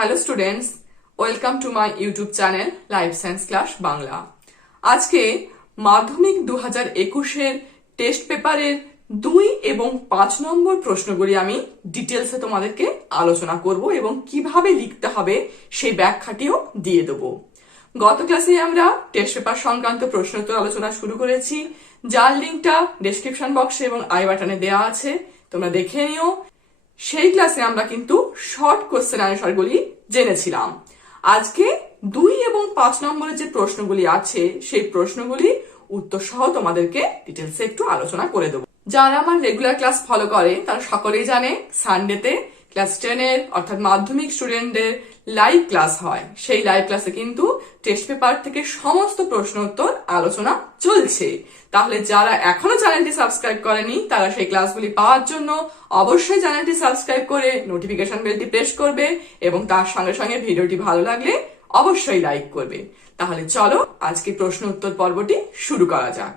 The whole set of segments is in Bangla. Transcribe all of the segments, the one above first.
Hello students, welcome to my YouTube channel life science class Bangla. আজকে মাধ্যমিক 2021-এর টেস্ট পেপারের 2 এবং 5 নম্বর প্রশ্নগুলি আমি ডিটেলসে তোমাদেরকে আলোচনা করব এবং কিভাবে লিখতে হবে সেই ব্যাখ্যাটিও দিয়ে দেবো। গত ক্লাসে আমরা টেস্ট পেপার সংক্রান্ত প্রশ্নোত্তর আলোচনা শুরু করেছি, যার লিঙ্কটা ডেসক্রিপশন বক্সে এবং আই বাটনে দেওয়া আছে, তোমরা দেখে নিও। সেই ক্লাসে আমরা কিন্তু শর্ট কোশ্চেন আনসারগুলি জেনেছিলাম। আজকে 2 এবং 5 নম্বরের যে প্রশ্নগুলি আছে সেই প্রশ্নগুলি উত্তর সহ তোমাদেরকে ডিটেলসে একটু আলোচনা করে দেবো। যারা আমার রেগুলার ক্লাস ফলো করে তারা সকলেই জানে সানডেতে ক্লাস 10-এর অর্থাৎ মাধ্যমিক স্টুডেন্টদের লাইভ ক্লাস হয়। সেই লাইভ ক্লাসে কিন্তু টেস্ট পেপার থেকে সমস্ত প্রশ্ন উত্তর আলোচনা চলছে। তাহলে যারা এখনো চ্যানেলটি সাবস্ক্রাইব করেনি তারা সেই ক্লাসগুলি পাওয়ার জন্য অবশ্যই চ্যানেলটি সাবস্ক্রাইব করে নোটিফিকেশন বেলটি প্রেস করবে এবং তার সঙ্গে সঙ্গে ভিডিওটি ভালো লাগলে অবশ্যই লাইক করবে। তাহলে চলো আজকে প্রশ্ন উত্তর পর্বটি শুরু করা যাক।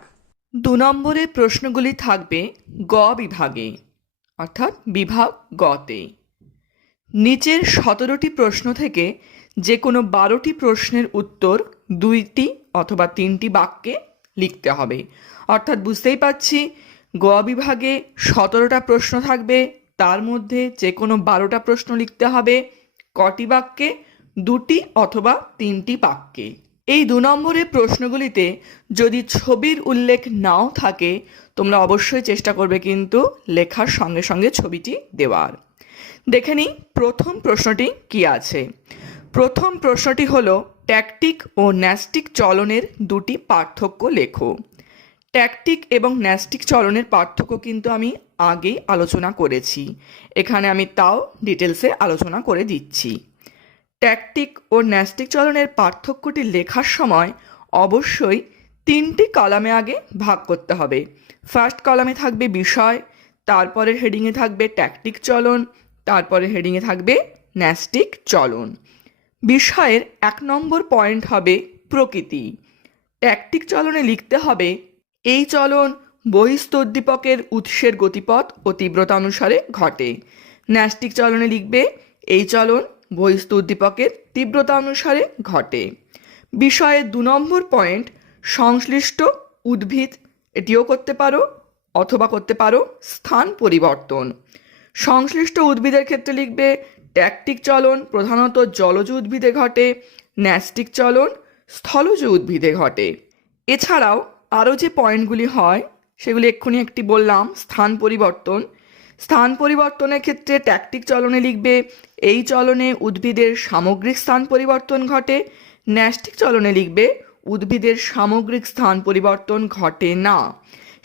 2 নম্বরের প্রশ্নগুলি থাকবে গ বিভাগে, অর্থাৎ বিভাগ গতে। নিচের 17টি প্রশ্ন থেকে যে কোনো 12টি প্রশ্নের উত্তর 2টি অথবা 3টি বাক্যে লিখতে হবে। অর্থাৎ বুঝতেই পারছি গ বিভাগে 17টা প্রশ্ন থাকবে, তার মধ্যে যে কোনো 12টা প্রশ্ন লিখতে হবে কটি বাক্যে? 2টি অথবা 3টি বাক্যে। এই 2 নম্বরের প্রশ্নগুলিতে যদি ছবির উল্লেখ নাও থাকে তোমরা অবশ্যই চেষ্টা করবে কিন্তু লেখার সঙ্গে সঙ্গে ছবিটি দেওয়ার। দেখে নিই প্রথম প্রশ্নটি কি আছে। প্রথম প্রশ্নটি হলো ট্যাকটিক ও ন্যাস্টিক চলনের 2টি পার্থক্য লেখো। ট্যাকটিক এবং ন্যাস্টিক চলনের পার্থক্য কিন্তু আমি আগেই আলোচনা করেছি, এখানে আমি তাও ডিটেলসে আলোচনা করে দিচ্ছি। ট্যাকটিক ও ন্যাস্টিক চলনের পার্থক্যটি লেখার সময় অবশ্যই 3টি কলামে আগে ভাগ করতে হবে। ফার্স্ট কলামে থাকবে বিষয়, তারপরের হেডিংয়ে থাকবে ট্যাকটিক চলন, তারপরে হেডিংয়ে থাকবে ন্যাস্টিক চলন। বিষয়ের 1 নম্বর পয়েন্ট হবে প্রকৃতি। ট্যাকটিক চলনে লিখতে হবে এই চলন বহিঃস্তোদ্দীপকের উৎসের গতিপথ ও তীব্রতা অনুসারে ঘটে। ন্যাস্টিক চলনে লিখবে এই চলন বহিঃস্তোদ্দীপকের তীব্রতা অনুসারে ঘটে। বিষয়ের 2 নম্বর পয়েন্ট সংশ্লিষ্ট উদ্ভিদ, এটিও করতে পারো অথবা করতে পারো স্থান পরিবর্তন। সংশ্লিষ্ট উদ্ভিদের ক্ষেত্রে লিখবে ট্যাকটিক চলন প্রধানত জলজ উদ্ভিদে ঘটে, ন্যাস্টিক চলন স্থলজ উদ্ভিদে ঘটে। এছাড়াও আরও যে পয়েন্টগুলি হয় সেগুলি এক্ষুনি একটি বললাম, স্থান পরিবর্তন। স্থান পরিবর্তনের ক্ষেত্রে ট্যাকটিক চলনে লিখবে এই চলনে উদ্ভিদের সামগ্রিক স্থান পরিবর্তন ঘটে, ন্যাস্টিক চলনে লিখবে উদ্ভিদের সামগ্রিক স্থান পরিবর্তন ঘটে না।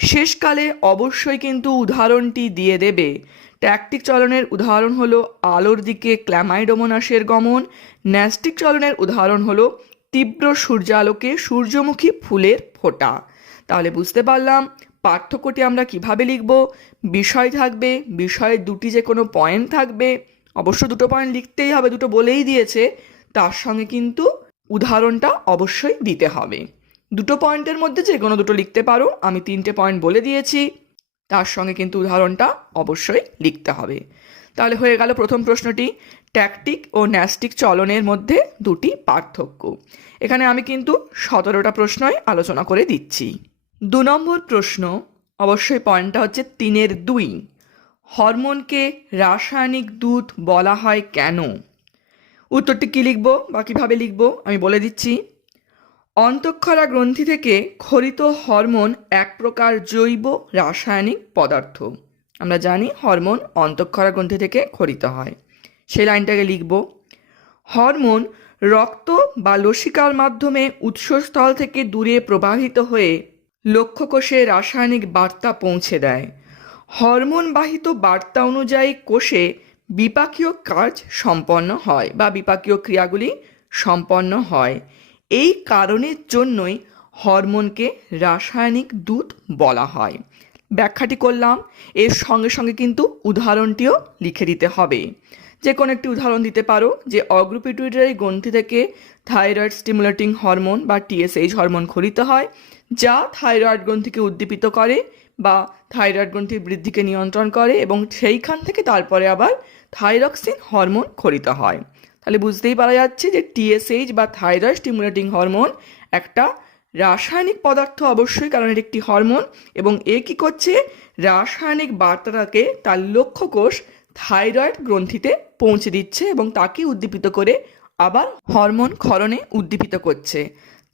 শেষকালে অবশ্যই কিন্তু উদাহরণটি দিয়ে দেবে। ট্যাকটিক চলনের উদাহরণ হলো আলোর দিকে ক্ল্যামাইডোমোনাসের গমন, ন্যাস্টিক চলনের উদাহরণ হলো তীব্র সূর্যালোকে সূর্যমুখী ফুলের ফোঁটা। তাহলে বুঝতে পারলাম পার্থক্যটি আমরা কিভাবে লিখব। বিষয় থাকবে, বিষয়ের 2টি যে কোনো পয়েন্ট থাকবে, অবশ্য 2টো পয়েন্ট লিখতেই হবে, 2টো বলেই দিয়েছে, তার সঙ্গে কিন্তু উদাহরণটা অবশ্যই দিতে হবে। 2টো পয়েন্টের মধ্যে যে কোনো 2টো লিখতে পারো, আমি 3টে পয়েন্ট বলে দিয়েছি, তার সঙ্গে কিন্তু উদাহরণটা অবশ্যই লিখতে হবে। তাহলে হয়ে গেল প্রথম প্রশ্নটি ট্যাকটিক ও ন্যাস্টিক চলনের মধ্যে 2টি পার্থক্য। এখানে আমি কিন্তু 17টা প্রশ্নই আলোচনা করে দিচ্ছি। 2 নম্বর প্রশ্ন, অবশ্যই পয়েন্টটা হচ্ছে 3-এর 2, হরমোনকে রাসায়নিক দূত বলা হয় কেন? উত্তরটি কী লিখব বা কীভাবে লিখব আমি বলে দিচ্ছি। অন্তঃক্ষরা গ্রন্থি থেকে ক্ষরিত হরমোন এক প্রকার জৈব রাসায়নিক পদার্থ। আমরা জানি হরমোন অন্তঃক্ষরা গ্রন্থি থেকে ক্ষরিত হয়। সেই লাইনটাকে লিখব, হরমোন রক্ত বা লসিকার মাধ্যমে উৎসস্থল থেকে দূরে প্রবাহিত হয়ে লক্ষ্যকোষে রাসায়নিক বার্তা পৌঁছে দেয়। হরমোনবাহিত বার্তা অনুযায়ী কোষে বিপাকীয় কাজ সম্পন্ন হয় বা বিপাকীয় ক্রিয়াগুলি সম্পন্ন হয়। এই কারণের জন্যই হরমোনকে রাসায়নিক দূত বলা হয়। ব্যাখ্যাটি করলাম, এর সঙ্গে সঙ্গে কিন্তু উদাহরণটিও লিখে দিতে হবে। যে কোনো একটি উদাহরণ দিতে পারো যে অগ্রপিটুইটারি গ্রন্থি থেকে থাইরয়েড স্টিমুলেটিং হরমোন বা TSH হরমোন ক্ষরিত হয়, যা থাইরয়েড গ্রন্থিকে উদ্দীপিত করে বা থাইরয়েড গ্রন্থির বৃদ্ধিকে নিয়ন্ত্রণ করে এবং সেইখান থেকে তারপরে আবার থাইরক্সিন হরমোন ক্ষরিত হয়। তাহলে বুঝতেই পারা যাচ্ছে যে টিএসএইচ বা থাইরয়েড স্টিমুলেটিং হরমোন একটা রাসায়নিক পদার্থ অবশ্যই, কারণ এটি একটি হরমোন, এবং এ কী করছে, রাসায়নিক বার্তাটাকে তার লক্ষ্য কোষ থাইরয়েড গ্রন্থিতে পৌঁছে দিচ্ছে এবং তাকে উদ্দীপিত করে আবার হরমোন ক্ষরণে উদ্দীপিত করছে।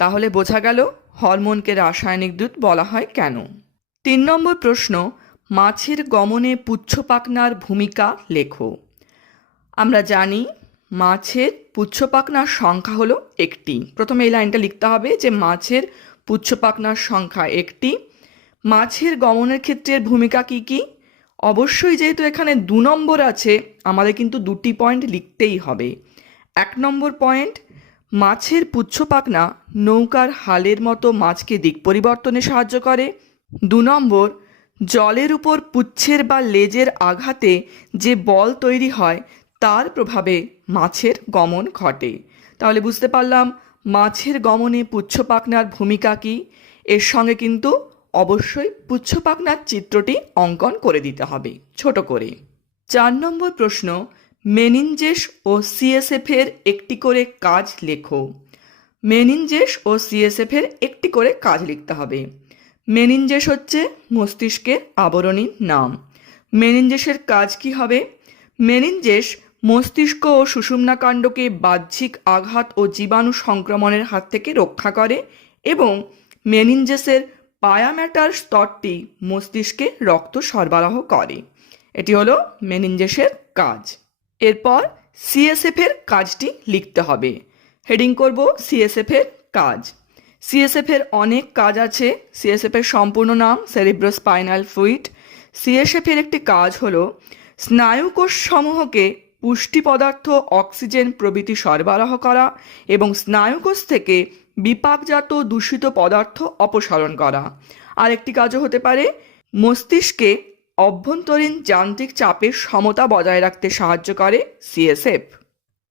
তাহলে বোঝা গেল হরমোনকে রাসায়নিক দূত বলা হয় কেন। 3 নম্বর প্রশ্ন, মাছের গমনে পুচ্ছপাখনার ভূমিকা লেখো। আমরা জানি মাছের পুচ্ছপাখনার সংখ্যা হলো একটি। প্রথমে এই লাইনটা লিখতে হবে যে মাছের পুচ্ছপাখনার সংখ্যা একটি। মাছের গমনের ক্ষেত্রে ভূমিকা কি কি? অবশ্যই যেহেতু এখানে 2 নম্বর আছে, আমাদের কিন্তু 2টি পয়েন্ট লিখতেই হবে। 1 নম্বর পয়েন্ট, মাছের পুচ্ছপাখনা নৌকার হালের মতো মাছকে দিক পরিবর্তনে সাহায্য করে। 2 নম্বর, জলের উপর পুচ্ছের বা লেজের আঘাতে যে বল তৈরি হয় তার প্রভাবে মাছের গমন ঘটে। তাহলে বুঝতে পারলাম মাছের গমনে পুচ্ছপাখনার ভূমিকা কী। এর সঙ্গে কিন্তু অবশ্যই পুচ্ছপাখনার চিত্রটি অঙ্কন করে দিতে হবে ছোট করে। 4 নম্বর প্রশ্ন, মেনিনজেস ও সিএসএফ এর একটি করে কাজ লেখো। মেনিনজেস ও সিএসএফ এর একটি করে কাজ লিখতে হবে। মেনিনজেস হচ্ছে মস্তিষ্কের আবরণীর নাম। মেনিনজেসের কাজ কি হবে? মেনিনজেস মস্তিষ্ক ও সুষুম্নাকাণ্ডকে বাহ্যিক আঘাত ও জীবাণু সংক্রমণের হাত থেকে রক্ষা করে এবং মেনিনজেসের পায়ামেটার স্তরটি মস্তিষ্কে রক্ত সরবরাহ করে। এটি হলো মেনিনজেসের কাজ। এরপর সিএসএফ এর কাজটি লিখতে হবে। হেডিং করব সিএসএফ এর কাজ। সিএসএফ এর অনেক কাজ আছে। সিএসএফ এর সম্পূর্ণ নাম সেরিব্রোস্পাইনাল ফ্লুইড। সিএসএফ এর একটি কাজ হলো স্নায়ুকোষ সমূহকে পুষ্টি পদার্থ, অক্সিজেন প্রভৃতি সরবরাহ করা এবং স্নায়ুকোষ থেকে বিপাকজাত দূষিত পদার্থ অপসারণ করা। আরেকটি কাজও হতে পারে মস্তিষ্কে অভ্যন্তরীণ যান্ত্রিক চাপের সমতা বজায় রাখতে সাহায্য করে সিএসএফ।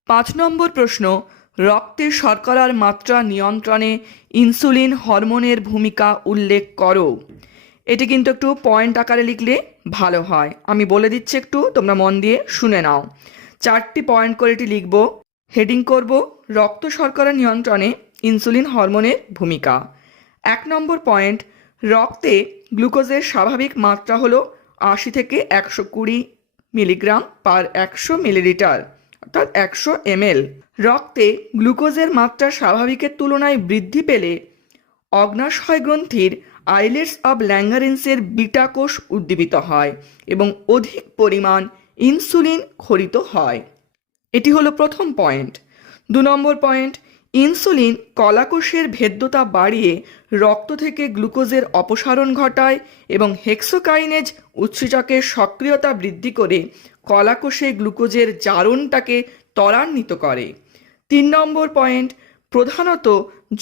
5 নম্বর প্রশ্ন, রক্তের শর্করার মাত্রা নিয়ন্ত্রণে ইনসুলিন হরমোনের ভূমিকা উল্লেখ করো। এটি কিন্তু একটু পয়েন্ট আকারে লিখলে ভালো হয়। আমি বলে দিচ্ছি, একটু তোমরা মন দিয়ে শুনে নাও। 4টি পয়েন্ট করে এটি লিখব। হেডিং করব রক্ত শর্করা নিয়ন্ত্রণে ইনসুলিন হরমোনের ভূমিকা। 1 নম্বর পয়েন্ট, রক্তে গ্লুকোজের স্বাভাবিক মাত্রা হলো 80 থেকে 120 মিলিগ্রাম পার 100 মিলিলিটার, অর্থাৎ 100 ml। রক্তে গ্লুকোজের মাত্রা স্বাভাবিকের তুলনায় বৃদ্ধি পেলে অগ্নাশয় গ্রন্থির আইলেটস অব ল্যাঙ্গারেন্সের বিটা কোষ উদ্দীপিত হয় এবং অধিক পরিমাণ ইনসুলিন ক্ষরিত হয়। এটি হলো প্রথম পয়েন্ট। 2 নম্বর পয়েন্ট, ইনসুলিন কলাকোষের ভেদ্যতা বাড়িয়ে রক্ত থেকে গ্লুকোজের অপসারণ ঘটায় এবং হেক্সোকাইনেজ উৎসেচকের সক্রিয়তা বৃদ্ধি করে কলাকোষে গ্লুকোজের জারণটাকে ত্বরান্বিত করে। 3 নম্বর পয়েন্ট, প্রধানত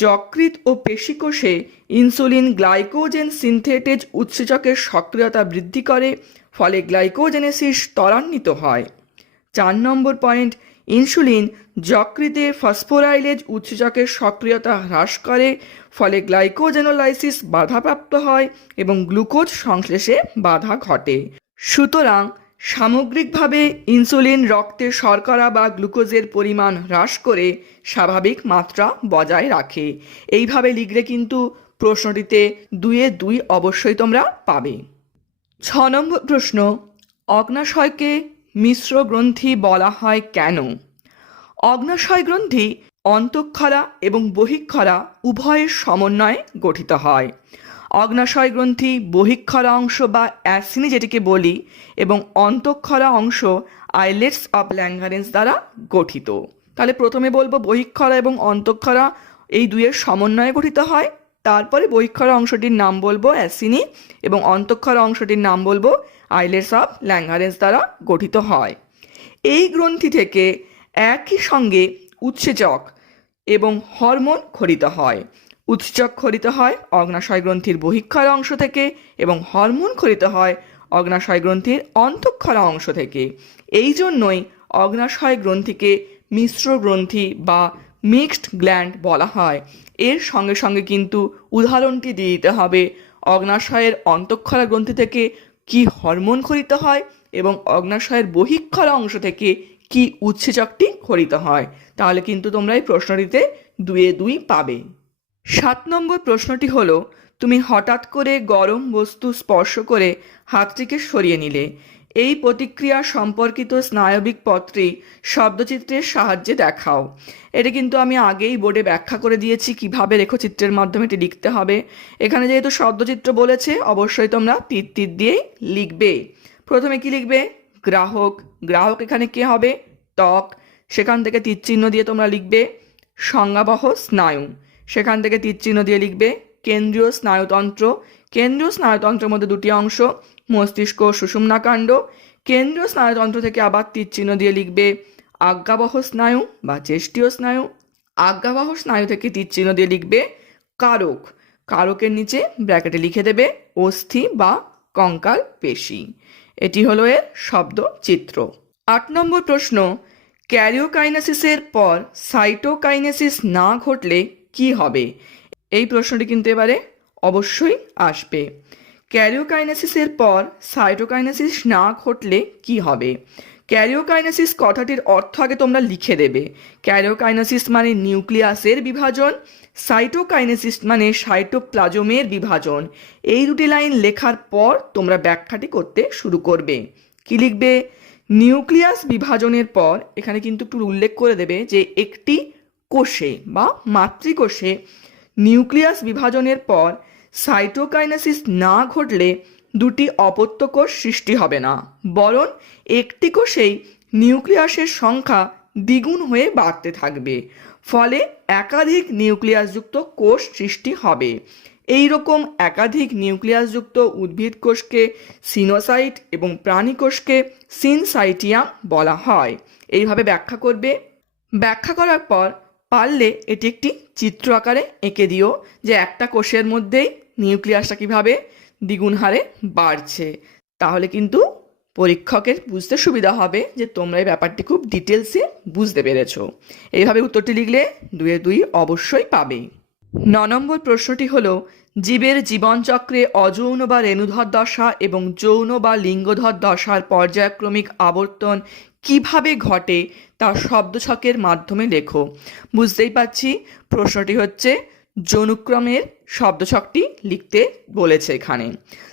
যকৃৎ ও পেশিকোষে ইনসুলিন গ্লাইকোজেন সিনথেটেজ উৎসেচকের সক্রিয়তা বৃদ্ধি করে, ফলে গ্লাইকোজেনেসিস ত্বরান্বিত হয়। 4 নম্বর পয়েন্ট, ইনসুলিন যকৃতে ফসফোরাইলেজ উৎসেচকের সক্রিয়তা হ্রাস করে, ফলে গ্লাইকোজেনোলাইসিস বাধাপ্রাপ্ত হয় এবং গ্লুকোজ সংশ্লেষে বাধা ঘটে। সুতরাং সামগ্রিকভাবে ইনসুলিন রক্তে শর্করা বা গ্লুকোজের পরিমাণ হ্রাস করে স্বাভাবিক মাত্রা বজায় রাখে। এইভাবে লিখলে কিন্তু প্রশ্নটিতে 2-এ 2 অবশ্যই তোমরা পাবে। 6 নম্বর প্রশ্ন, অগ্নাশয়কে মিশ্র গ্রন্থি বলা হয় কেন? অগ্নাশয় গ্রন্থি অন্তঃক্ষরা এবং বহিঃক্ষরা উভয়ের সমন্বয়ে গঠিত হয়। অগ্নাশয় গ্রন্থি বহিঃক্ষরা অংশ বা অ্যাসিনি যেটিকে বলি এবং অন্তঃক্ষরা অংশ আইলেটস অব ল্যাঙ্গারেন্স দ্বারা গঠিত। তাহলে প্রথমে বলবো বহিঃক্ষরা এবং অন্তঃক্ষরা এই দুইয়ের সমন্বয়ে গঠিত হয়। তারপরে বহিঃক্ষরা অংশটির নাম বলবো অ্যাসিনি এবং অন্তঃক্ষরা অংশটির নাম বলবো আইলেটস অব ল্যাঙ্গারেন্স দ্বারা গঠিত হয়। এই গ্রন্থি থেকে একই সঙ্গে উৎসেচক এবং হরমোন ক্ষরিত হয়। উৎসেচক ক্ষরিত হয় অগ্নাশয় গ্রন্থির বহিঃক্ষরা অংশ থেকে এবং হরমোন ক্ষরিত হয় অগ্নাশয় গ্রন্থির অন্তঃক্ষরা অংশ থেকে। এই জন্যই অগ্নাশয় গ্রন্থিকে মিশ্র গ্রন্থি বা মিক্সড গ্ল্যান্ড বলা হয়। এর সঙ্গে সঙ্গে কিন্তু উদাহরণটি দিয়ে দিতে হবে অগ্নাশয়ের অন্তঃক্ষরা গ্রন্থি থেকে কি হরমোন ক্ষরিত হয় এবং অগ্নাশয়ের বহিঃক্ষরা অংশ থেকে কি উৎসেচকটি খরিত হয়। তাহলে কিন্তু তোমরা এই প্রশ্নটিতে 2-এ 2 পাবে। 7 নম্বর প্রশ্নটি হলো, তুমি হঠাৎ করে গরম বস্তু স্পর্শ করে হাতটিকে সরিয়ে নিলে। এই প্রতিক্রিয়া সম্পর্কিত স্নায়বিক পত্রটি শব্দচিত্রের সাহায্যে দেখাও। এটা কিন্তু আমি আগেই বোর্ডে ব্যাখ্যা করে দিয়েছি কিভাবে রেখাচিত্রের মাধ্যমে এটি লিখতে হবে। এখানে যেহেতু শব্দচিত্র বলেছে, অবশ্যই তোমরা তীর তীর দিয়েই লিখবে। প্রথমে কি লিখবে? গ্রাহক। গ্রাহক এখানে কে হবে? ত্বক। সেখান থেকে তীর চিহ্ন দিয়ে তোমরা লিখবে সংজ্ঞাবহ স্নায়ু। সেখান থেকে তীর চিহ্ন দিয়ে লিখবে কেন্দ্রীয় স্নায়ুতন্ত্র। কেন্দ্রীয় স্নায়ুতন্ত্রের মধ্যে দুটি অংশ, মস্তিষ্ক ও সুষুম্নাকাণ্ড। কেন্দ্রীয় স্নায়ুতন্ত্র থেকে আবার তীর চিহ্ন দিয়ে লিখবে আজ্ঞাবহ স্নায়ু বা চেষ্টীয় স্নায়ু। আজ্ঞাবহ স্নায়ু থেকে তীর চিহ্ন দিয়ে লিখবে কারক। কারকের নিচে ব্র্যাকেটে লিখে দেবে অস্থি বা কঙ্কাল পেশি। এটি হলো এর শব্দচিত্র। 8 নম্বর প্রশ্ন, ক্যারিওকাইনেসিসের পর সাইটোকাইনেসিস না ঘটলে কি হবে? এই প্রশ্নটি কিন্তু এবারে অবশ্যই আসবে। ক্যারিওকাইনেসিসের পর সাইটোকাইনেসিস না ঘটলে কি হবে? ক্যারিওকাইনেসিস কথাটির অর্থ আগে তোমরা লিখে দেবে। ক্যারিওকাইনেসিস মানে নিউক্লিয়াসের বিভাজন, সাইটোকাইনেসিস মানে সাইটোপ্লাজমের বিভাজন। এই দুটি লাইন লেখার পর তোমরা ব্যাখ্যাটি করতে শুরু করবে। কি লিখবে? নিউক্লিয়াস বিভাজনের পর এখানে কিন্তু একটু উল্লেখ করে দেবে যে একটি কোষে বা মাতৃকোষে নিউক্লিয়াস বিভাজনের পর সাইটোকাইনেসিস না ঘটলে দুটি অপত্য কোষ সৃষ্টি হবে না, বরং একটি কোষেই নিউক্লিয়াসের সংখ্যা দ্বিগুণ হয়ে বাড়তে থাকবে। ফলে একাধিক নিউক্লিয়াসযুক্ত কোষ সৃষ্টি হবে। এই রকম একাধিক নিউক্লিয়াসযুক্ত উদ্ভিদ কোষকে সিনোসাইট এবং প্রাণী কোষকে সিনসাইটিয়াম বলা হয়। এইভাবে ব্যাখ্যা করবে। ব্যাখ্যা করার পর পারলে এটি একটি চিত্র আকারে এঁকে দিও যে একটা কোষের মধ্যেই নিউক্লিয়াসটা কীভাবে দ্বিগুণ হারে বাড়ছে। তাহলে কিন্তু পরীক্ষকের বুঝতে সুবিধা হবে যে তোমরা এই ব্যাপারটি খুব ডিটেলসে বুঝতে পেরেছো। এইভাবে উত্তরটি লিখলে 2-এ 2 অবশ্যই পাবে। 9 নম্বর প্রশ্নটি হলো, জীবের জীবনচক্রে অযৌন বা রেণুধর দশা এবং যৌন বা লিঙ্গধর দশার পর্যায়ক্রমিক আবর্তন কিভাবে ঘটে তা শব্দছকের মাধ্যমে লেখো। বুঝতেই পারছি প্রশ্নটি হচ্ছে যৌনুক্রমের শব্দছকটি লিখতে বলেছে এখানে।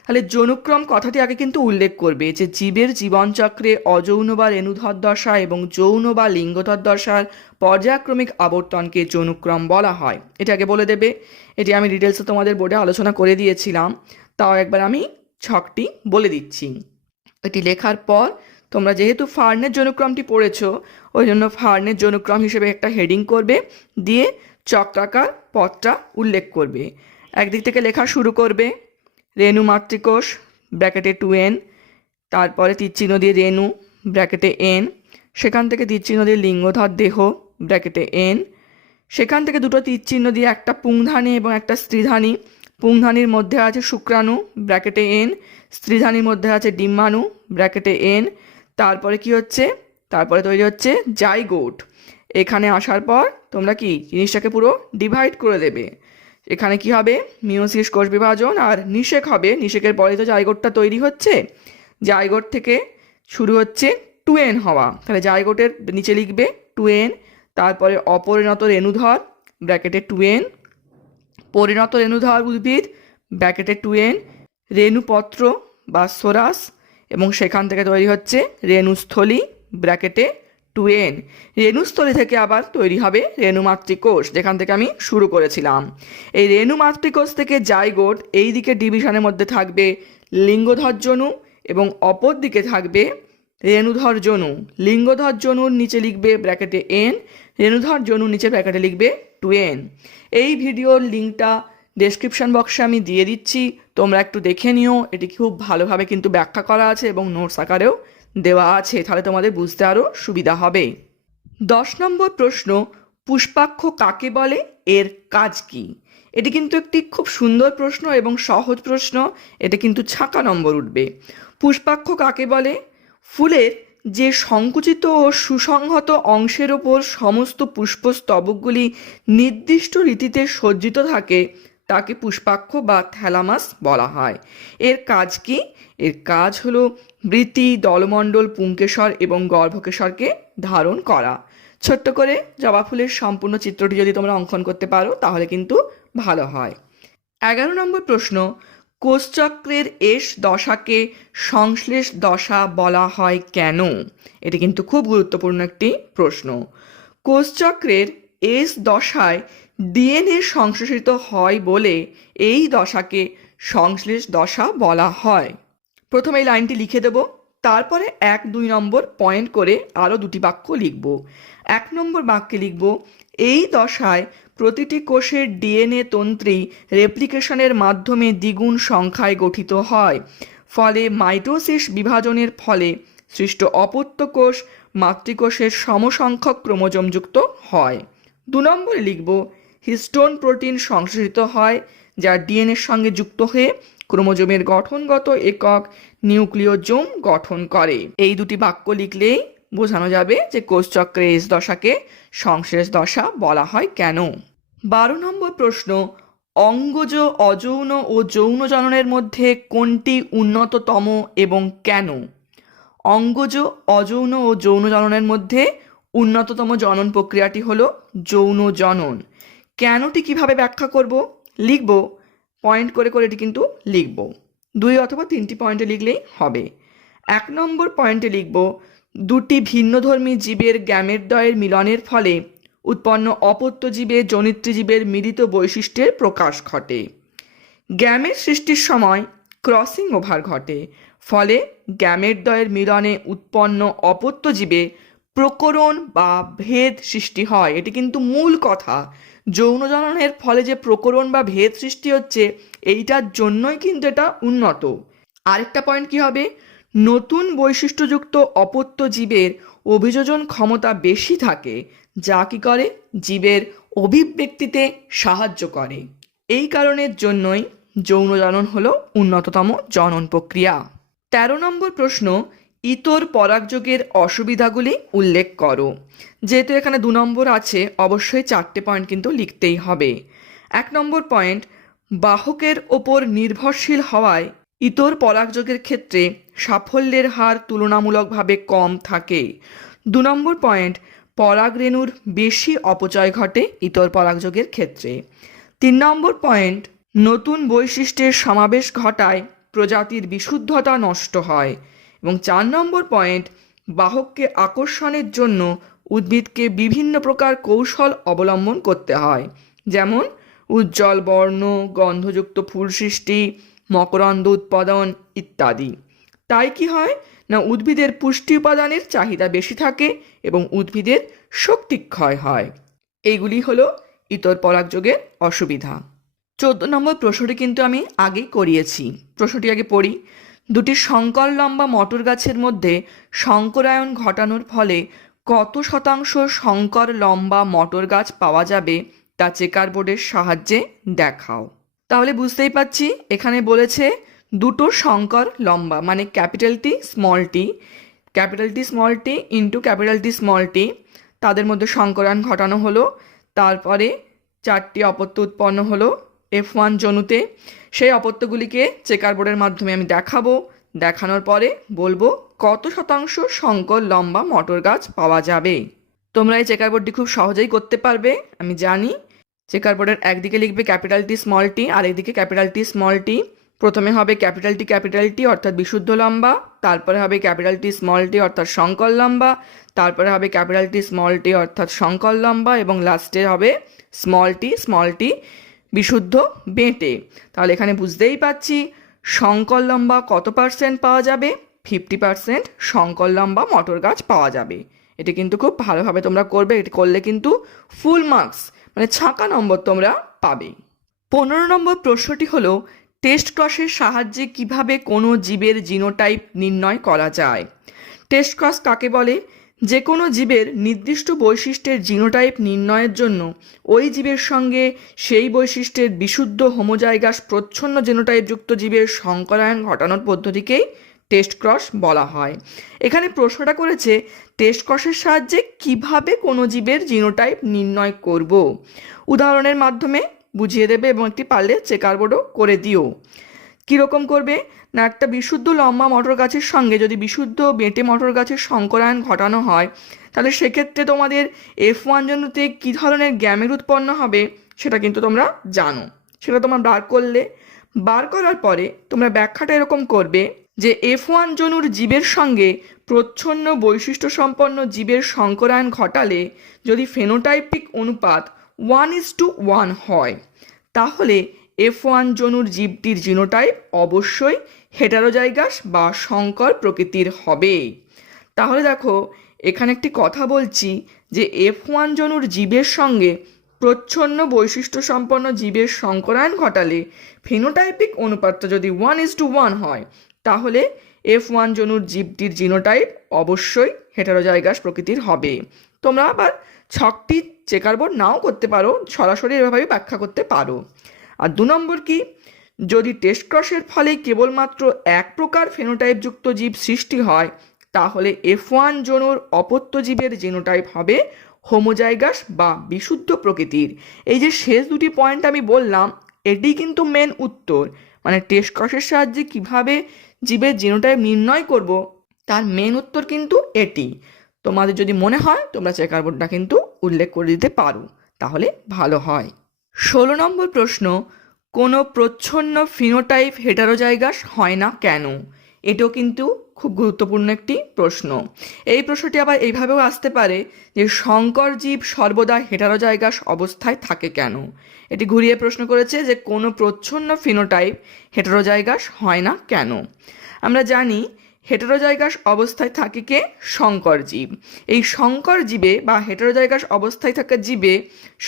তাহলে যৌনুক্রম কথাটি আগে কিন্তু উল্লেখ করবে যে জীবের জীবনচক্রে অযৌন বা রেণুধর দশা এবং যৌন বা লিঙ্গধর দশার পর্যায়ক্রমিক আবর্তনকে যৌনুক্রম বলা হয়। এটা আগে বলে দেবে। এটি আমি ডিটেলসে তোমাদের বোর্ডে আলোচনা করে দিয়েছিলাম, তাও একবার আমি ছকটি বলে দিচ্ছি। এটি লেখার পর তোমরা যেহেতু ফার্নের যৌনুক্রমটি পড়েছো, ওই জন্য ফার্নের যৌনুক্রম হিসেবে একটা হেডিং করবে, দিয়ে চক্রাকার পথটা উল্লেখ করবে। একদিক থেকে লেখা শুরু করবে রেণু মাতৃকোষ ব্র্যাকেটে 2n, তারপরে তীরচিহ্ন দিয়ে রেণু ব্র্যাকেটে n, সেখান থেকে তীরচিহ্ন দিয়ে লিঙ্গধর দেহ ব্র্যাকেটে n, সেখান থেকে দুটো তীরচিহ্ন দিয়ে একটা পুংধানী এবং একটা স্ত্রীধানী। পুংধানীর মধ্যে আছে শুক্রাণু ব্র্যাকেটে n, স্ত্রীধানীর মধ্যে আছে ডিম্বাণু ব্র্যাকেটে n। তারপরে কি হচ্ছে? তারপরে তৈরি হচ্ছে জাইগোট। এখানে আসার পর তোমরা কি জিনিসটাকে পুরো ডিভাইড করে দেবে। এখানে কি হবে? মিওসিস কোষ বিভাজন আর নিষেক হবে। নিষেকের পরে তো জাইগোটটা তৈরি হচ্ছে। জাইগোট থেকে শুরু হচ্ছে 2n হওয়া। তাহলে জাইগোটের নিচে লিখবে 2n, তারপরে অপরিণত রেণুধর ব্র্যাকেটে 2n, পরিণত রেণুধর উদ্ভিদ ব্র্যাকেটে 2n, রেণুপত্র বা সোরাস, এবং সেখান থেকে তৈরি হচ্ছে রেণুস্থলী ব্র্যাকেটে 2n। রেণুস্থলী থেকে আবার তৈরি হবে রেণুমাতৃকোষ, যেখান থেকে আমি শুরু করেছিলাম। এই রেণুমাতৃকোষ থেকে জাইগোট, এই দিকে ডিভিশনের মধ্যে থাকবে লিঙ্গধর জনু এবং অপর দিকে থাকবে রেণুধর জনু। লিঙ্গধর জনুর নিচে লিখবে ব্র্যাকেটে n, রেণুধর জনুর নিচে ব্র্যাকেটে লিখবে 2n। এই ভিডিওর লিঙ্কটা ডেসক্রিপশন বক্সে আমি দিয়ে দিচ্ছি, তোমরা একটু দেখে নিও। এটি খুব ভালোভাবে কিন্তু ব্যাখ্যা করা আছে এবং নোটস আকারেও দেওয়া আছে, তাহলে তোমাদের বুঝতে আরও সুবিধা হবে। 10 নম্বর প্রশ্ন, পুষ্পাক্ষ কাকে বলে, এর কাজ কি? এটি কিন্তু একটি খুব সুন্দর প্রশ্ন এবং সহজ প্রশ্ন। এটা কিন্তু ছাকা নম্বর উঠবে। পুষ্পাক্ষ কাকে বলে? ফুলের যে সংকুচিত ও সুসংহত অংশের ওপর সমস্ত পুষ্পস্তবকগুলি নির্দিষ্ট রীতিতে সজ্জিত থাকে তাকে পুষ্পাক্ষ বা থ্যালামাস বলা হয়। এর কাজ কি? এর কাজ হলো বৃতি, দলমণ্ডল, পুংকেশর এবং গর্ভকেশরকে ধারণ করা। ছোট্ট করে জবা ফুলের সম্পূর্ণ চিত্রটি যদি তোমরা অঙ্কন করতে পারো তাহলে কিন্তু ভালো হয়। 11 নম্বর প্রশ্ন, কোষচক্রের এস দশাকে সংশ্লেষ দশা বলা হয় কেন? এটি কিন্তু খুব গুরুত্বপূর্ণ একটি প্রশ্ন। কোষচক্রের এস দশায় ডিএনএ সংশ্লেষিত হয় বলে এই দশাকে সংশ্লেষ দশা বলা হয়। প্রথমে এই লাইনটি লিখে দেব, তারপরে 1-2 নম্বর পয়েন্ট করে আরও দুটি বাক্য লিখব। 1 নম্বর বাক্যে লিখব, এই দশায় প্রতিটি কোষের ডিএনএ তন্ত্রী রেপ্লিকেশনের মাধ্যমে দ্বিগুণ সংখ্যায় গঠিত হয়, ফলে মাইটোসিস বিভাজনের ফলে সৃষ্ট অপত্য কোষ মাতৃকোষের সমসংখ্যক ক্রোমোজোমযুক্ত হয়। 2 নম্বরে লিখব, হিস্টোন প্রোটিন সংশ্লেষিত হয় যা ডিএনএর সঙ্গে যুক্ত হয়ে ক্রোমোজোমের গঠনগত একক নিউক্লিওজোম গঠন করে। এই দুটি বাক্য লিখলেই বোঝানো যাবে যে কোষচক্রের এস দশাকে সংশ্লেষ দশা বলা হয় কেন। 12 নম্বর প্রশ্ন, অঙ্গজ, অযৌন ও যৌন জননের মধ্যে কোনটি উন্নততম এবং কেন? অঙ্গজ, অযৌন ও যৌন জননের মধ্যে উন্নততম জনন প্রক্রিয়াটি হল যৌন জনন। কেনটি কিভাবে ব্যাখ্যা করব? লিখব, পয়েন্ট করে করে এটি কিন্তু লিখব, 2 অথবা 3টি পয়েন্টে লিখলেই হবে। 1 নম্বর পয়েন্টে লিখব, দুটি ভিন্নধর্মী জীবের গ্যামেটদ্বয়ের মিলনের ফলে উৎপন্ন অপত্য জীবে জনিত্রী জীবের মিলিত বৈশিষ্ট্যের প্রকাশ ঘটে। গ্যামেট সৃষ্টির সময় ক্রসিং ওভার ঘটে, ফলে গ্যামেটদ্বয়ের মিলনে উৎপন্ন অপত্য জীবে প্রকরণ বা ভেদ সৃষ্টি হয়। এটি কিন্তু মূল কথা। যৌন জননের ফলে যে প্রকরণ বা ভেদ সৃষ্টি হচ্ছে এইটার জন্যই কিন্তু এটা উন্নত। আরেকটা পয়েন্ট কি হবে? নতুন বৈশিষ্ট্যযুক্ত অপত্য জীবের অভিযোজন ক্ষমতা বেশি থাকে, যা কি করে জীবের অভিব্যক্তিতে সাহায্য করে। এই কারণের জন্যই যৌন জনন হলো উন্নততম জনন প্রক্রিয়া। 13 নম্বর প্রশ্ন, ইতর পরাগযোগের অসুবিধাগুলি উল্লেখ করো। যেহেতু এখানে 2 নম্বর আছে, অবশ্যই 4টে পয়েন্ট কিন্তু লিখতেই হবে। 1 নম্বর পয়েন্ট, বাহকের ওপর নির্ভরশীল হওয়ায় ইতর পরাগযোগের ক্ষেত্রে সাফল্যের হার তুলনামূলকভাবে কম থাকে। 2 নম্বর পয়েন্ট, পরাগরেণুর বেশি অপচয় ঘটে ইতর পরাগযোগের ক্ষেত্রে। 3 নম্বর পয়েন্ট, নতুন বৈশিষ্ট্যের সমাবেশ ঘটায় প্রজাতির বিশুদ্ধতা নষ্ট হয়। এবং 4 নম্বর পয়েন্ট, বাহককে আকর্ষণের জন্য উদ্ভিদকে বিভিন্ন প্রকার কৌশল অবলম্বন করতে হয়, যেমন উজ্জ্বল বর্ণ, গন্ধযুক্ত ফুল সৃষ্টি, মকরন্দ উৎপাদন ইত্যাদি। তাই কি হয় না, উদ্ভিদের পুষ্টি উপাদানের চাহিদা বেশি থাকে এবং উদ্ভিদের শক্তিক্ষয় হয়। এইগুলি হলো ইতর পরাগযোগের অসুবিধা। 14 নম্বর প্রশ্নটি কিন্তু আমি আগেই করিয়েছি। প্রশ্নটি আগে পড়ি। দুটি শঙ্কর লম্বা মটর গাছের মধ্যে শঙ্করায়ন ঘটানোর ফলে কত শতাংশ শঙ্কর লম্বা মটর গাছ পাওয়া যাবে তা চেকার বোর্ডের সাহায্যে দেখাও। তাহলে বুঝতেই পাচ্ছি এখানে বলেছে দুটো শঙ্কর লম্বা, মানে capital T small tea into capital T small tea, তাদের মধ্যে শঙ্করায়ন ঘটানো হলো। তারপরে 4টি অপত্য উৎপন্ন হলো F1 জনুতে। সেই অপত্যগুলিকে চেকার বোর্ডের মাধ্যমে আমি দেখাবো। দেখানোর পরে বলবো কত শতাংশ শঙ্কর লম্বা মটর গাছ পাওয়া যাবে। তোমরা এই চেকার বোর্ডটি খুব সহজেই করতে পারবে, আমি জানি। চেকার বোর্ডের একদিকে লিখবে ক্যাপিটাল টি স্মল টি আর একদিকে ক্যাপিটাল টি স্মল টি। প্রথমে হবে ক্যাপিটাল টি অর্থাৎ বিশুদ্ধ লম্বা, তারপরে হবে ক্যাপিটাল টি স্মল টি অর্থাৎ শঙ্কর লম্বা, তারপরে হবে ক্যাপিটাল টি স্মল টি অর্থাৎ শঙ্কর লম্বা, এবং লাস্টে হবে স্মল টি বিশুদ্ধ বেঁটে। তাহলে এখানে বুঝতেই পাচ্ছি শঙ্কর লম্বা কত % পাওয়া যাবে? 50% শঙ্কর লম্বা মটর গাছ পাওয়া যাবে। এটি কিন্তু খুব ভালোভাবে তোমরা করবে। এটি করলে কিন্তু ফুল মার্কস, মানে ছাঁকা নম্বর তোমরা পাবে। 15 নম্বর প্রশ্নটি হলো, টেস্ট ক্রসের সাহায্যে কিভাবে কোনো জীবের জিনোটাইপ নির্ণয় করা যায়? টেস্ট ক্রস কাকে বলে? যে কোনো জীবের নির্দিষ্ট বৈশিষ্ট্যের জিনোটাইপ নির্ণয়ের জন্য ওই জীবের সঙ্গে সেই বৈশিষ্ট্যের বিশুদ্ধ হোমোজাইগাস প্রচ্ছন্ন জিনোটাইপযুক্ত জীবের শঙ্করায়ন ঘটানোর পদ্ধতিকেই টেস্ট ক্রস বলা হয়। এখানে প্রশ্নটা করেছে টেস্ট ক্রসের সাহায্যে কিভাবে কোনো জীবের জিনোটাইপ নির্ণয় করব। উদাহরণের মাধ্যমে বুঝিয়ে দেবে এবং একটি পারলে চেকারবোর্ডও করে দিও। কীরকম করবে না, একটা বিশুদ্ধ লম্বা মটর গাছের সঙ্গে যদি বিশুদ্ধ বেঁটে মটর গাছের সংকরায়ন ঘটানো হয়, তাহলে সেক্ষেত্রে তোমাদের F1 জনুতে কী ধরনের গ্যামেট উৎপন্ন হবে সেটা কিন্তু তোমরা জানো। সেটা তোমরা বার করার পরে তোমরা ব্যাখ্যাটা এরকম করবে যে F1 জনুর জীবের সঙ্গে প্রচ্ছন্ন বৈশিষ্ট্য সম্পন্ন জীবের সংকরায়ন ঘটালে যদি ফেনোটাইপিক অনুপাত 1:1 হয়, তাহলে F1 জনুর জীবটির জিনোটাইপ অবশ্যই হেটারোজাইগাস বা সংকর প্রকৃতির হবে। তাহলে দেখো, এখানে একটি কথা বলছি যে F1 জনুর জীবের সঙ্গে প্রচ্ছন্ন বৈশিষ্ট্য সম্পন্ন জীবের সংকরায়ন ঘটালে ফেনোটাইপিক অনুপাতটা যদি 1:1 হয়, তাহলে F1 জনুর জীবটির জিনোটাইপ অবশ্যই হেটারোজাইগাস প্রকৃতির হবে। তোমরা আবার ছকটি চেকারবোর্ড নাও করতে পারো, সরাসরি এভাবেই ব্যাখ্যা করতে পারো। আর 2 নম্বর কি, যদি টেস্ট ক্রসের ফলে কেবলমাত্র এক প্রকার ফেনোটাইপযুক্ত জীব সৃষ্টি হয়, তাহলে F1 জনুর অপত্য জীবের জিনোটাইপ হবে হোমোজাইগাস বা বিশুদ্ধ প্রকৃতির। এই যে শেষ দুটি পয়েন্ট আমি বললাম, এটি কিন্তু মেন উত্তর, মানে টেস্ট ক্রসের সাহায্যে কিভাবে জীবের জিনোটাইপ নির্ণয় করব তার মেন উত্তর কিন্তু এটি। তোমাদের যদি মনে হয় তোমরা চেকারবোর্ডটা কিন্তু উল্লেখ করে দিতে পারো, তাহলে ভালো হয়। 16 নম্বর প্রশ্ন, কোনো প্রচ্ছন্ন ফিনোটাইপ হেটারোজাইগাস হয় না কেন? এটাও কিন্তু খুব গুরুত্বপূর্ণ একটি প্রশ্ন। এই প্রশ্নটি আবার এইভাবেও আসতে পারে যে সংকর জীব সর্বদা হেটারোজাইগাস অবস্থায় থাকে কেন? এটি ঘুরিয়ে প্রশ্ন করেছে যে কোনো প্রচ্ছন্ন ফিনোটাইপ হেটারোজাইগাস হয় না কেন। আমরা জানি হেটারোজাইগাস অবস্থায় থাকে কে? সংকর জীব। এই সংকর জীবে বা হেটারোজাইগাস অবস্থায় থাকা জীবে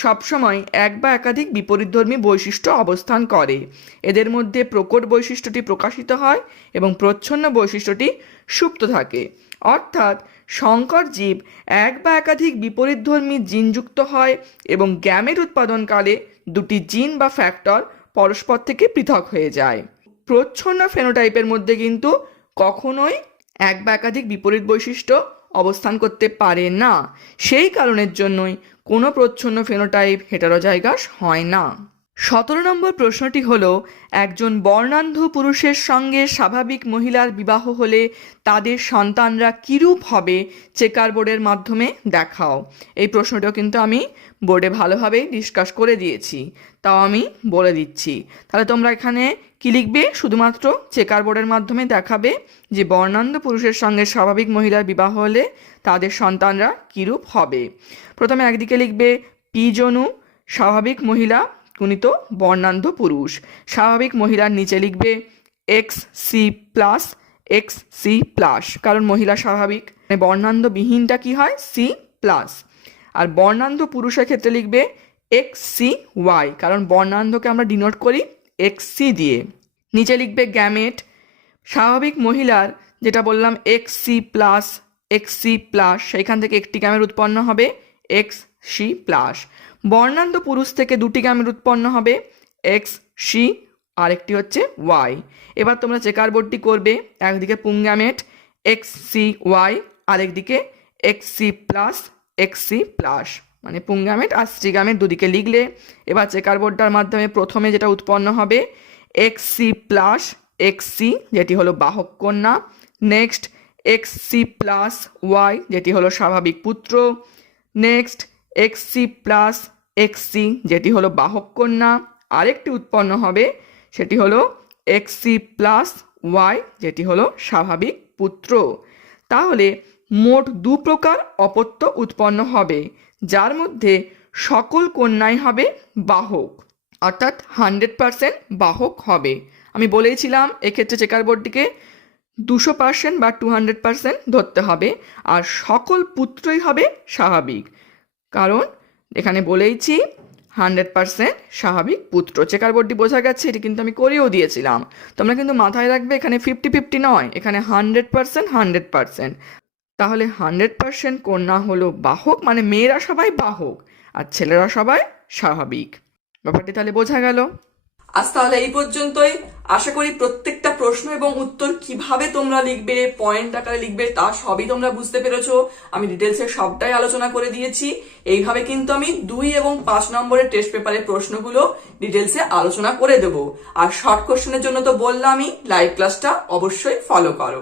সবসময় এক বা একাধিক বিপরীতধর্মী বৈশিষ্ট্য অবস্থান করে। এদের মধ্যে প্রকট বৈশিষ্ট্যটি প্রকাশিত হয় এবং প্রচ্ছন্ন বৈশিষ্ট্যটি সুপ্ত থাকে। অর্থাৎ সংকর জীব এক বা একাধিক বিপরীতধর্মী জিনযুক্ত হয় এবং গ্যামেট উৎপাদনকালে দুটি জিন বা ফ্যাক্টর পরস্পর থেকে পৃথক হয়ে যায়। প্রচ্ছন্ন ফেনোটাইপের মধ্যে কিন্তু কখনোই এক বা একাধিক বিপরীত বৈশিষ্ট্য অবস্থান করতে পারে না। সেই কারণের জন্যই কোনো প্রচ্ছন্ন ফেনোটাইপ হেটারোজাইগাস হয় না। 17 নম্বর প্রশ্নটি হলো, একজন বর্ণান্ধ পুরুষের সঙ্গে স্বাভাবিক মহিলার বিবাহ হলে তাদের সন্তানরা কীরূপ হবে চেকারবোর্ডের মাধ্যমে দেখাও। এই প্রশ্নটাও কিন্তু আমি বোর্ডে ভালোভাবেই ডিসকাস করে দিয়েছি, তাও আমি বলে দিচ্ছি। তাহলে তোমরা এখানে কি লিখবে? শুধুমাত্র চেকারবোর্ডের মাধ্যমে দেখাবে যে বর্ণান্ধ পুরুষের সঙ্গে স্বাভাবিক মহিলার বিবাহ হলে তাদের সন্তানরা কীরূপ হবে। প্রথমে একদিকে লিখবে পি জনু স্বাভাবিক মহিলা গুণিত বর্ণান্ধ পুরুষ। স্বাভাবিক মহিলার নিচে লিখবে XC+, কারণ মহিলা স্বাভাবিক। বর্ণান্ধ বিহীনটা কি হয়? C+। আর বর্ণান্ধ পুরুষের ক্ষেত্রে লিখবে XCY, কারণ বর্ণান্ধকে আমরা ডিনোট করি XC দিয়ে। নিচে লিখবে গ্যামেট। স্বাভাবিক মহিলার যেটা বললাম XC+, সেইখান থেকে একটি গ্যামেট উৎপন্ন হবে XC+। বর্ণান্ধ পুরুষ থেকে দুটি গ্যামেট উৎপন্ন হবে XC, আরেকটি হচ্ছে Y। এবার তোমরা চেকারবোর্ডটি করবে, একদিকে পুংগ্যামেট XCY, আরেকদিকে XC+, মানে পুংগ্যামেট আর স্ত্রীগ্যামেট দুদিকে লিখলে এবার চেকারবোর্ডটার মাধ্যমে প্রথমে যেটা উৎপন্ন হবে XC+XC, যেটি হলো বাহক কন্যা। নেক্সট XC+Y, যেটি হলো স্বাভাবিক পুত্র। নেক্সট XC+XC, যেটি হলো বাহক কন্যা। আরেকটি উৎপন্ন হবে, সেটি হলো XC+Y, যেটি হলো স্বাভাবিক পুত্র। তাহলে মোট 2 প্রকার অপত্য উৎপন্ন হবে, যার মধ্যে সকল কন্যাই হবে বাহক, অর্থাৎ 100% বাহক হবে। আমি বলেইছিলাম এক্ষেত্রে চেকারবোর্ডটিকে 200% বা 200% ধরতে হবে, আর সকল পুত্রই হবে স্বাভাবিক, কারণ এখানে বলেইছি 100% স্বাভাবিক পুত্র। চেকারবোর্ডটি বোঝা গেছে, এটি কিন্তু আমি করেও দিয়েছিলাম। তোমরা কিন্তু মাথায় রাখবে এখানে 50-50 নয়, এখানে 100%। তাহলে 100% কন্যা হলো বাহক, মানে মেয়েরা সবাই বাহক আর ছেলেরা সবাই স্বাভাবিক। ব্যাপারটি তাহলে বোঝা গেল। আজ তাহলে এই পর্যন্তই। আশা করি প্রত্যেকটা প্রশ্ন এবং উত্তর কিভাবে তোমরা লিখবে, পয়েন্ট আকারে লিখবে, তা সবই তোমরা বুঝতে পেরেছো। আমি ডিটেলসে সবটাই আলোচনা করে দিয়েছি। এইভাবে কিন্তু আমি 2 এবং 5 নম্বরের টেস্ট পেপারের প্রশ্নগুলো ডিটেলসে আলোচনা করে দেবো। আর শর্ট কোশ্চেনের জন্য তো বললামই, লাইভ ক্লাসটা অবশ্যই ফলো করো।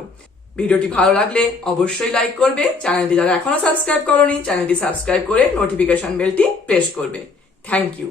ভিডিওটি ভালো লাগলে অবশ্যই লাইক করবে। চ্যানেলটি যারা এখনো সাবস্ক্রাইব করোনি, চ্যানেলটি সাবস্ক্রাইব করে নোটিফিকেশন বেলটি প্রেস করবে। Thank you.